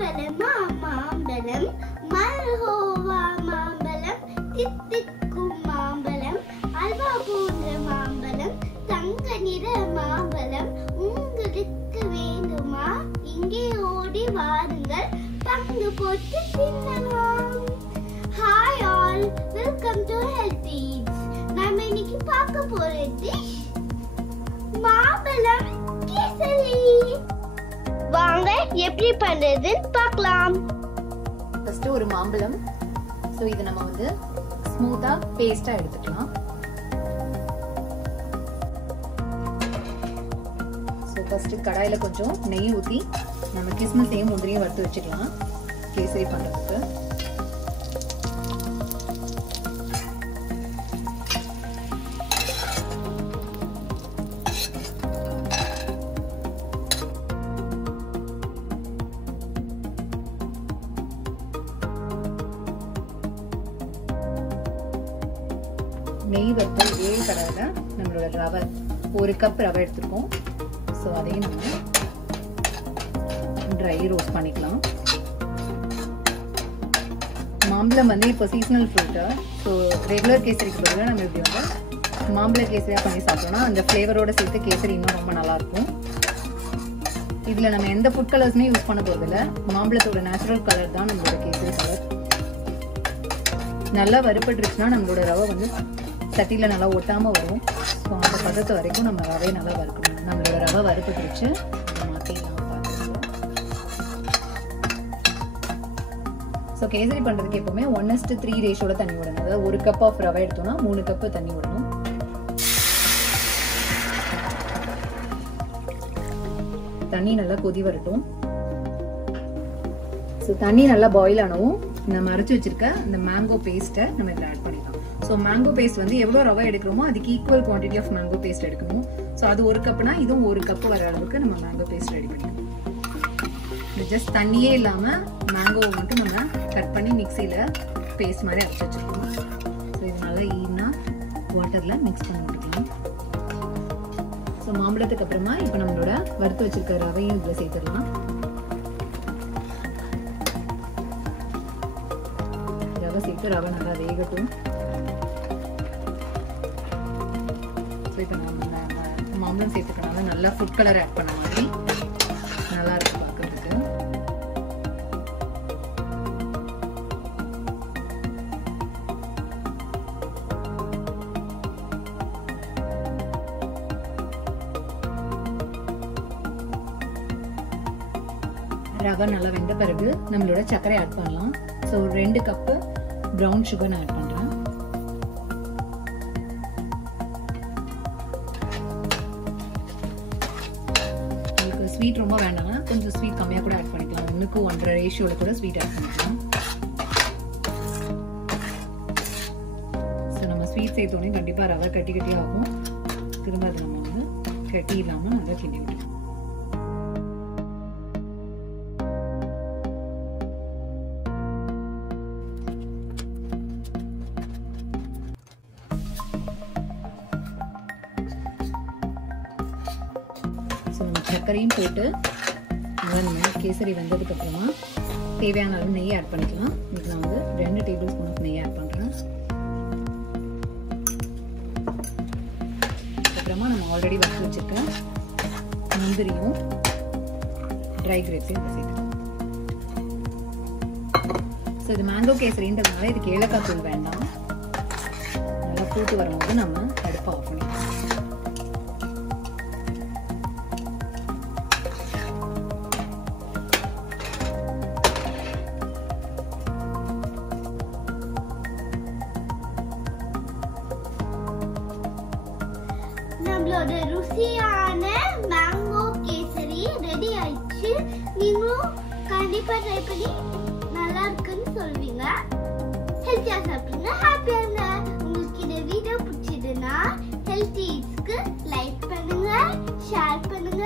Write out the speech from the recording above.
மாம்பழமா மாம்பழம் மல்ஹோவா மாம்பழம் தித்திக்கும் மாம்பழம் அல்வா போன்ற மாம்பழம் தங்க நிற மாம்பழம் உங்களுக்கு வேண்டுமா இங்கே ஓடி வாருங்கள் பங்கு போட்டு தின்னலாம். Hi all, welcome to healthy eats. நாம இன்னைக்கு பார்க்க போற டிஷ் மாம்பழம் கேசரி. வாங்க எப்படி பண்றதுன்னு பார்க்கலாம். ஃபர்ஸ்ட் ஒரு மாம்பழம், சோ இது நம்ம வந்து ஸ்மூத்தா பேஸ்டா எடுத்துக்கலாம். சோ ஃபர்ஸ்ட் கடாயில கொஞ்சம் நெய் ஊத்தி நம்ம கிஸ்மிஸையும் முந்திரியும் வறுத்து வச்சுக்கலாம் கேசரி பண்றதுக்கு. நெய் வறுத்த இதே கடாயில நம்மளோட ரவை 1 கப் ரவை எடுத்துருக்கோம். ஸோ அதையும் நம்ம ட்ரை ரோஸ்ட் பண்ணிக்கலாம். மாம்பழம் வந்து இப்போ சீசனல் ஃப்ரூட்டு. ஸோ ரெகுலர் கேசரிக்கு பதிலாக நம்ம இப்படி வந்து மாம்பழ கேசரியாக பண்ணி சாப்பிட்டோம்னா அந்த ஃப்ளேவரோட சேர்த்து கேசரி இன்னும் ரொம்ப நல்லாயிருக்கும். இதில் நம்ம எந்த ஃபுட் கலர்ஸுமே யூஸ் பண்ண போகிறதில்ல. மாம்பழத்தோட நேச்சுரல் கலர் தான் நம்மளோட கேசரி கலர். நல்லா வறுபட்டுருச்சுன்னா நம்மளோட ரவை வந்து சட்டியில் நல்லா ஒட்டாமல் வரும். ஸோ அந்த பதத்து வரைக்கும் நம்ம ரவையை நல்லா வறுக்கணும். நம்மளோட ரவை வறுப்பட்டுருச்சு, அதை மாற்றிக்கலாம். ஸோ கேசரி பண்ணுறதுக்கு எப்பவுமே 1:3 ரேஷியோட தண்ணி விடணும். அதாவது 1 கப் ஆஃப் ரவை எடுத்தோம்னா 3 கப் தண்ணி விடணும். தண்ணி நல்லா கொதி வரட்டும். ஸோ தண்ணி நல்லா பாயில் ஆனவும் நம்ம அரைச்சி வச்சிருக்க இந்த மேங்கோ பேஸ்ட்டை நம்ம இதில் ஆட் பண்ணிக்கலாம். ஸோ மேங்கோ பேஸ்ட் வந்து எவ்வளோ ரவை எடுக்கிறோமோ அதுக்கு equal quantity of mango paste எடுக்கணும். ஸோ அது 1 கப்னா இதுவும் 1 கப் வர அளவுக்கு நம்ம மேங்கோ பேஸ்ட் ரெடி பண்ணிக்கணும். ஜஸ்ட் தண்ணியே இல்லாமல் மேங்கோவை மட்டும் நம்ம கட் பண்ணி மிக்சியில் பேஸ்ட் மாதிரி அரைச்சி வச்சுருக்கோம். ஸோ இது நல்லா ஈவனாக வாட்டரில் மிக்ஸ் பண்ணி விட்டுக்கலாம். ஸோ மாம்பழத்துக்கு அப்புறமா இப்போ நம்மளோட வறுத்து வச்சிருக்க ரவையும் இதில் சேர்த்துடலாம். ரவை சேர்த்து ரவை நல்லா வேகட்டும். ஸோ இப்போ நம்ம மாம்பழம் சேர்த்துக்கனால நல்லா ஃபுட் கலர் ஆட் பண்ண மாதிரி நல்லா இருக்கு பார்க்கறதுக்கு. ரவை நல்லா வெந்த பிறகு நம்மளோட சர்க்கரை ஆட் பண்ணலாம். ஸோ 2 கப்பு ப்ரௌன் சுகர் நான் ஆட் பண்றேன். உங்களுக்கு ஸ்வீட் ரொம்ப வேண்டாம்னா கொஞ்சம் ஸ்வீட் கம்மியாக கூட ஆட் பண்ணிக்கலாம். 1:1.5 ரேஷியோட கூட ஸ்வீட் ஆட் பண்ணிக்கலாம். ஸோ நம்ம ஸ்வீட் சேர்த்தோடனே கண்டிப்பாக ரவை கட்டி கட்டி ஆகும். திரும்ப அது நம்ம வந்து கட்டி இல்லாமல் நல்லா கிண்டி விட்டுருவோம். சர்க்கரையும் போட்டு நம்ம கேசரி வந்ததுக்கு அப்புறமா தேவையான அளவு நெய் ஆட் பண்ணிக்கலாம். இதுக்கு நான் வந்து 2 டேபிள் ஸ்பூன் ஆஃப் நெய் ஆட் பண்றேன். அப்புறமா நம்ம ஆல்ரெடி வறுத்து வச்சிருக்க முந்திரியும் ட்ரை கிரேப்ஸையும் சேர்த்துக்கலாம். ஸோ இது மேங்கோ கேசரின்றதுனால இதுக்கு ஏலக்காய் தூள் வேண்டாம். நல்லா கூட்டு வரும்போது நம்ம அடுப்பை ஆஃப் பண்ணிக்கலாம். நம்மளோட ருசியான மேங்கோ கேசரி ரெடி ஆயிடுச்சு. நீங்களும் கண்டிப்பா ட்ரை பண்ணி நல்லா இருக்குன்னு சொல்வீங்க. ஹெல்த்தியா சாப்பிடுங்க, ஹாப்பியா இருங்க. உங்களுக்கு இந்த வீடியோ பிடிச்சதுன்னா ஹெல்த்தி ஈட்ஸ்க்கு லைக் பண்ணுங்க, ஷேர் பண்ணுங்க,